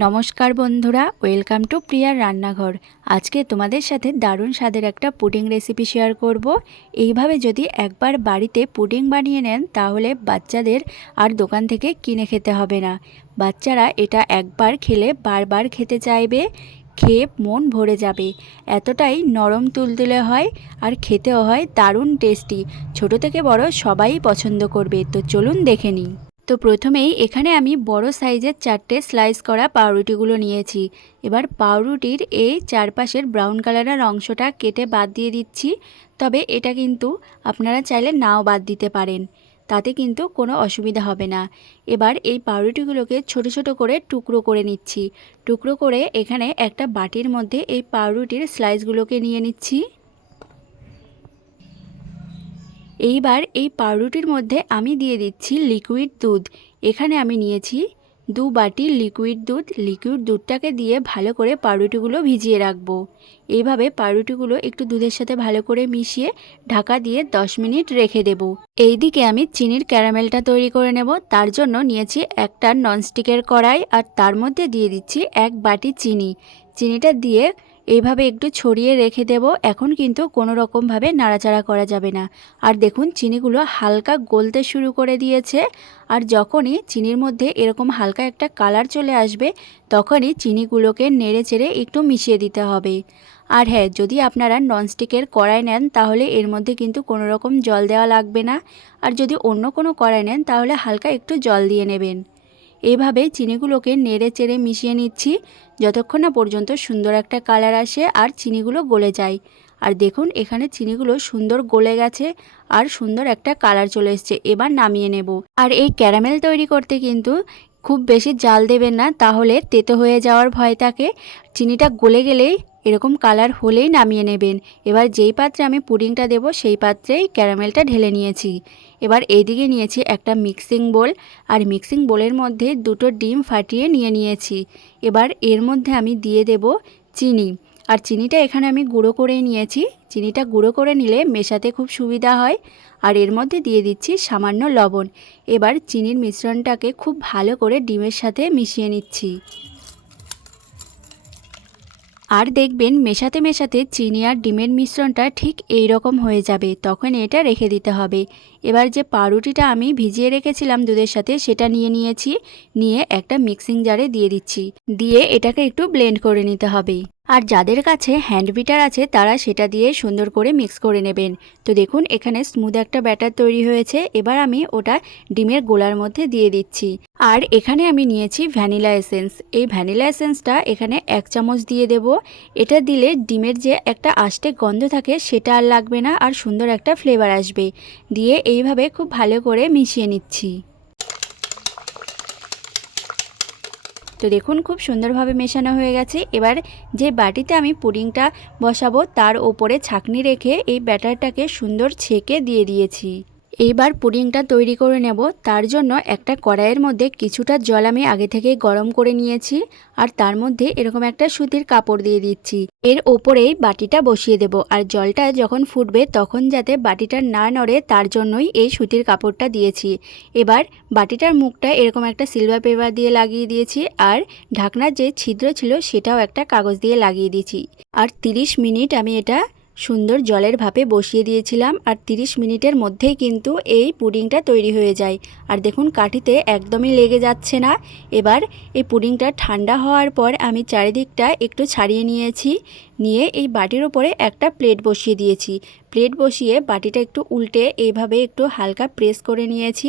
নমস্কার বন্ধুরা, welcome to প্রিয়ার রান্নাঘর। আজকে তোমাদের সাথে দারুণ স্বাদের একটা পুডিং রেসিপি শেয়ার করব। এইভাবে যদি একবার বাড়িতে পুডিং বানিয়ে নেন, তাহলে বাচ্চাদের আর দোকান থেকে কিনে খেতে হবে না। বাচ্চারা এটা একবার খেলে বারবার খেতে চাইবে, খেয়ে মন ভরে যাবে। এতটাই নরম তুলতুলে হয় আর খেতেও হয় দারুণ টেস্টি। ছোট থেকে বড় সবাই পছন্দ করবে। তো চলুন দেখে নিই। তো প্রথমেই এখানে আমি বড় সাইজের চারটে স্লাইস করা পাউরুটিগুলো নিয়েছি। এবার পাউরুটির এই চারপাশের ব্রাউন কালারের অংশটা কেটে বাদ দিয়ে দিচ্ছি। তবে এটা কিন্তু আপনারা চাইলে নাও বাদ দিতে পারেন। তাতে কিন্তু কোনো অসুবিধা হবে না। এবার এই পাউরুটিগুলোকে ছোট ছোট করে টুকরো করে নিচ্ছি। টুকরো করে এখানে একটা বাটির মধ্যে এই পাউরুটির স্লাইসগুলোকে নিয়ে নিচ্ছি। এইবার এই পাউরুটির মধ্যে আমি দিয়ে দিচ্ছি লিকুইড দুধ। এখানে আমি নিয়েছি দু বাটি লিকুইড দুধ। লিকুইড দুধটাকে দিয়ে ভালো করে পাউরুটিগুলো ভিজিয়ে রাখব। এইভাবে পাউরুটিগুলো একটু দুধের সাথে ভালো করে মিশিয়ে ঢাকা দিয়ে 10 মিনিট রেখে দেব। এইদিকে আমি চিনির ক্যারামেলটা তৈরি করে নেব। তার জন্য নিয়েছি একটা ননস্টিকের কড়াই আর তার মধ্যে দিয়ে দিচ্ছি এক বাটি চিনি। চিনিটা দিয়ে এইভাবে একটু ছড়িয়ে রেখে দেব, এখন কিন্তু কোনো রকমভাবে নাড়াচাড়া করা যাবে না। আর দেখুন, চিনিগুলো হালকা গলতে শুরু করে দিয়েছে। আর যখনই চিনির মধ্যে এরকম হালকা একটা কালার চলে আসবে, তখনই চিনিগুলোকে নেড়ে চেড়ে একটু মিশিয়ে দিতে হবে। আর হ্যাঁ যদি আপনারা ননস্টিকের কড়াই নেন, তাহলে এর মধ্যে কিন্তু কোনো রকম জল দেওয়া লাগবে না। আর যদি অন্য কোনো কড়াই নেন, তাহলে হালকা একটু জল দিয়ে নেবেন। এইভাবে চিনিগুলোকে নেড়ে চেড়ে মিশিয়ে নিচ্ছি। যতক্ষণ না পর্যন্ত সুন্দর একটা কালার আসে আর চিনিগুলো গলে যায়। আর দেখুন, এখানে চিনিগুলো সুন্দর গলে গেছে আর সুন্দর একটা কালার চলে এসছে। এবার নামিয়ে নেব। আর এই ক্যারামেল তৈরি করতে কিন্তু খুব বেশি জাল দেবেন না, তাহলে তেতো হয়ে যাওয়ার ভয় থাকে। চিনিটা গলে গেলেই এরকম কালার হলেই নামিয়ে নেবেন। এবার যেই পাত্রে আমি পুডিংটা দেব, সেই পাত্রেই ক্যারামেলটা ঢেলে নিয়েছি। এবার এইদিকে নিয়েছি একটা মিক্সিং বোল, আর মিক্সিং বোলের মধ্যে দুটো ডিম ফাটিয়ে নিয়ে নিয়েছি। এবার এর মধ্যে আমি দিয়ে দেব চিনি। আর চিনিটা এখানে আমি গুঁড়ো করে নিয়েছি। চিনিটা গুঁড়ো করে নিলে মেশাতে খুব সুবিধা হয়। আর এর মধ্যে দিয়ে দিচ্ছি সামান্য লবণ। এবার চিনির মিশ্রণটাকে খুব ভালো করে ডিমের সাথে মিশিয়ে নিচ্ছি। আর দেখবেন মেশাতে মেশাতে চিনি আর ডিমের মিশ্রণটা ঠিক এই রকম হয়ে যাবে, তখন এটা রেখে দিতে হবে। এবার যে পাউরুটিটা আমি ভিজিয়ে রেখেছিলাম দুধের সাথে, সেটা নিয়ে নিয়েছি, নিয়ে একটা মিক্সিং জারে দিয়ে দিচ্ছি। দিয়ে এটাকে একটু ব্লেন্ড করে নিতে হবে। আর যাদের কাছে হ্যান্ড বিটার আছে, তারা সেটা দিয়ে সুন্দর করে মিক্স করে নেবেন। তো দেখুন, এখানে স্মুথ একটা ব্যাটার তৈরি হয়েছে। এবার আমি ওটা ডিমের গোলার মধ্যে দিয়ে দিচ্ছি। আর এখানে আমি নিয়েছি ভ্যানিলা এসেন্স এই ভ্যানিলা এসেন্সটা এখানে এক চামচ দিয়ে দেব। এটা দিলে ডিমের যে একটা আষ্টে গন্ধ থাকে, সেটা আর লাগবে না, আর সুন্দর একটা ফ্লেভার আসবে। দিয়ে এইভাবে খুব ভালো করে মিশিয়ে নিচ্ছি। তো দেখুন, খুব সুন্দরভাবে মেশানো হয়ে গেছে। এবার যে বাটিতে আমি পুডিংটা বসাবো, তার ওপরে ছাকনি রেখে এই ব্যাটারটাকে সুন্দর ছেঁকে দিয়ে দিয়েছি। এইবার পুডিংটা তৈরি করে নেব। তার জন্য একটা কড়াইয়ের মধ্যে কিছুটা জল আমি আগে থেকে গরম করে নিয়েছি আর তার মধ্যে এরকম একটা সুতির কাপড় দিয়ে দিচ্ছি। এর ওপরেই বাটিটা বসিয়ে দেব আর জলটা যখন ফুটবে তখন যাতে বাটিটা না নড়ে তার জন্যই এই সুতির কাপড়টা দিয়েছি। এবার বাটিটার মুখটা এরকম একটা সিলভার পেপার দিয়ে লাগিয়ে দিয়েছি আর ঢাকনার যে ছিদ্র ছিল সেটাও একটা কাগজ দিয়ে লাগিয়ে দিয়েছি। আর 30 মিনিট আমি এটা সুন্দর জলের ভাপে বসিয়ে দিয়েছিলাম আর 30 মিনিটের মধ্যেই কিন্তু এই পুডিংটা তৈরি হয়ে যায়। আর দেখুন, কাঠিতে একদমই লেগে যাচ্ছে না। এবার এই পুডিংটা ঠান্ডা হওয়ার পর আমি চারিদিকটা একটু ছাড়িয়ে নিয়েছি। নিয়ে এই বাটির ওপরে একটা প্লেট বসিয়ে দিয়েছি। প্লেট বসিয়ে বাটিটা একটু উল্টে এইভাবে একটু হালকা প্রেস করে নিয়েছি।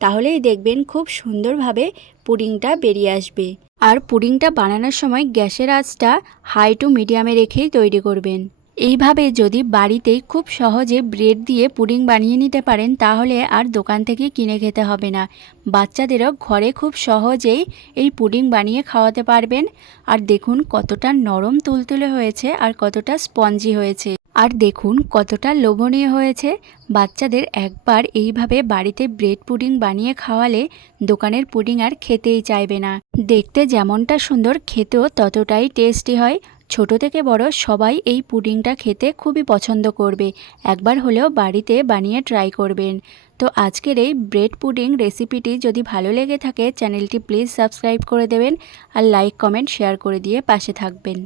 তাহলেই দেখবেন খুব সুন্দরভাবে পুডিংটা বেরিয়ে আসবে। আর পুডিংটা বানানোর সময় গ্যাসের আঁচটা হাই টু মিডিয়ামে রেখেই তৈরি করবেন। এইভাবে যদি বাড়িতেই খুব সহজে ব্রেড দিয়ে পুডিং বানিয়ে নিতে পারেন, তাহলে আর দোকান থেকে কিনে খেতে হবে না। বাচ্চাদেরও ঘরে খুব সহজেই এই পুডিং বানিয়ে খাওয়াতে পারবেন। আর দেখুন কতটা নরম তুলতুলে হয়েছে আর কতটা স্পঞ্জি হয়েছে। আর দেখুন কতটা লোভনীয় হয়েছে। বাচ্চাদের একবার এইভাবে বাড়িতে ব্রেড পুডিং বানিয়ে খাওয়ালে দোকানের পুডিং আর খেতেই চাইবে না। দেখতে যেমনটা সুন্দর, খেতেও ততটাই টেস্টি হয়। ছোট থেকে বড় সবাই এই পুডিংটা খেতে খুবই পছন্দ করবে। একবার হলেও বাড়িতে বানিয়ে ট্রাই করবেন। তো আজকের এই ব্রেড পুডিং রেসিপিটি যদি ভালো লেগে থাকে চ্যানেলটি প্লিজ সাবস্ক্রাইব করে দেবেন আর লাইক কমেন্ট শেয়ার করে দিয়ে পাশে থাকবেন।